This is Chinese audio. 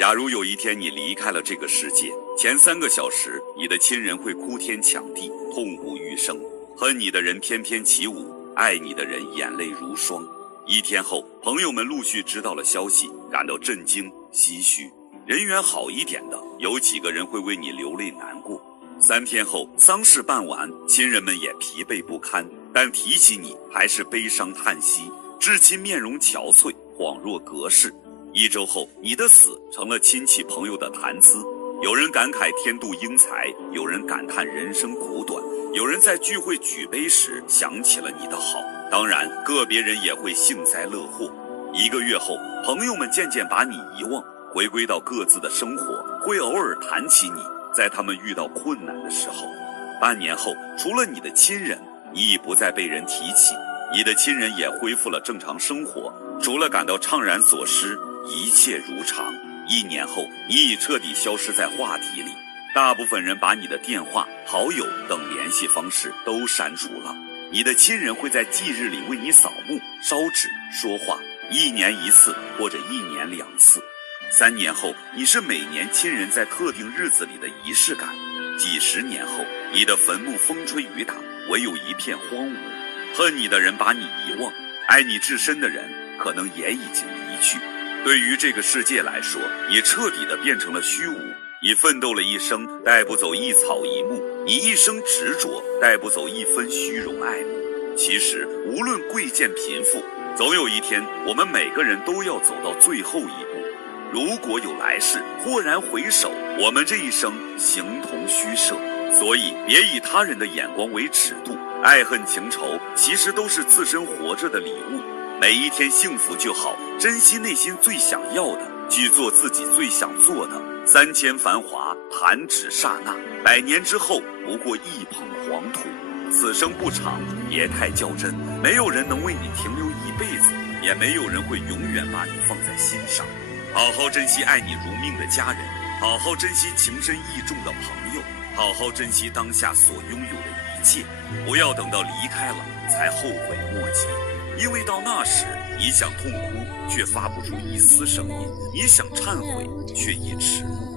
假如有一天你离开了这个世界，前3个小时，你的亲人会哭天抢地，痛不欲生，恨你的人翩翩起舞，爱你的人眼泪如霜。1天后，朋友们陆续知道了消息，感到震惊、唏嘘。人缘好一点的，有几个人会为你流泪难过。3天后，丧事办完，亲人们也疲惫不堪，但提起你还是悲伤叹息，至亲面容憔悴，恍若隔世。1周后，你的死成了亲戚朋友的谈资，有人感慨天妒英才，有人感叹人生苦短，有人在聚会举杯时想起了你的好，当然个别人也会幸灾乐祸。1个月后，朋友们渐渐把你遗忘，回归到各自的生活，会偶尔谈起你，在他们遇到困难的时候。半年后，除了你的亲人，你已不再被人提起，你的亲人也恢复了正常生活，除了感到怅然所失，一切如常。1年后，你已彻底消失在话题里，大部分人把你的电话、好友等联系方式都删除了。你的亲人会在忌日里为你扫墓、烧纸、说话，1年1次或者1年2次。3年后，你是每年亲人在特定日子里的仪式感。几十年后，你的坟墓风吹雨打，唯有一片荒芜。恨你的人把你遗忘，爱你至深的人可能也已经离去。对于这个世界来说，你彻底的变成了虚无。你奋斗了一生，带不走一草一木；你一生执着，带不走一分虚荣爱慕。其实，无论贵贱贫富，总有一天，我们每个人都要走到最后一步。如果有来世，豁然回首，我们这一生形同虚设。所以，别以他人的眼光为尺度，爱恨情仇其实都是自身活着的礼物。每一天幸福就好，珍惜内心最想要的，去做自己最想做的。3000繁华，弹指刹那，100年之后，不过一捧黄土。此生不长，别太较真，没有人能为你停留一辈子，也没有人会永远把你放在心上。好好珍惜爱你如命的家人，好好珍惜情深意重的朋友，好好珍惜当下所拥有的一切，不要等到离开了才后悔莫及。因为到那时，你想痛哭却发不出一丝声音，你想忏悔却已迟暮。